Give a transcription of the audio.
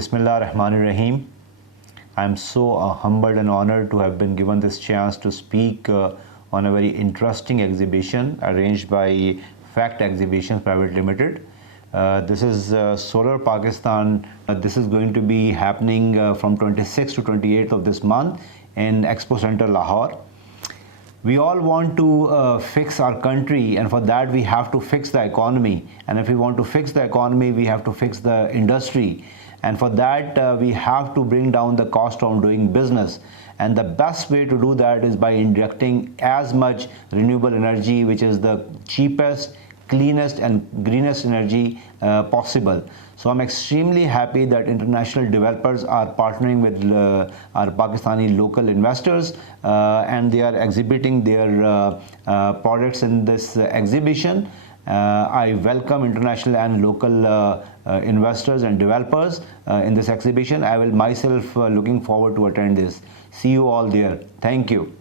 Bismillah Rahman Rahim. I am so humbled and honored to have been given this chance to speak on a very interesting exhibition arranged by FAKT Exhibitions Private Limited. This is Solar Pakistan. This is going to be happening from 26th to 28th of this month in Expo Center, Lahore. We all want to fix our country, and for that we have to fix the economy. And if we want to fix the economy, we have to fix the industry. And for that we have to bring down the cost of doing business. And the best way to do that is by injecting as much renewable energy, which is the cheapest, cleanest and greenest energy possible. So I'm extremely happy that international developers are partnering with our Pakistani local investors and they are exhibiting their products in this exhibition. I welcome international and local investors and developers in this exhibition. I will myself looking forward to attend this. See you all there. Thank you.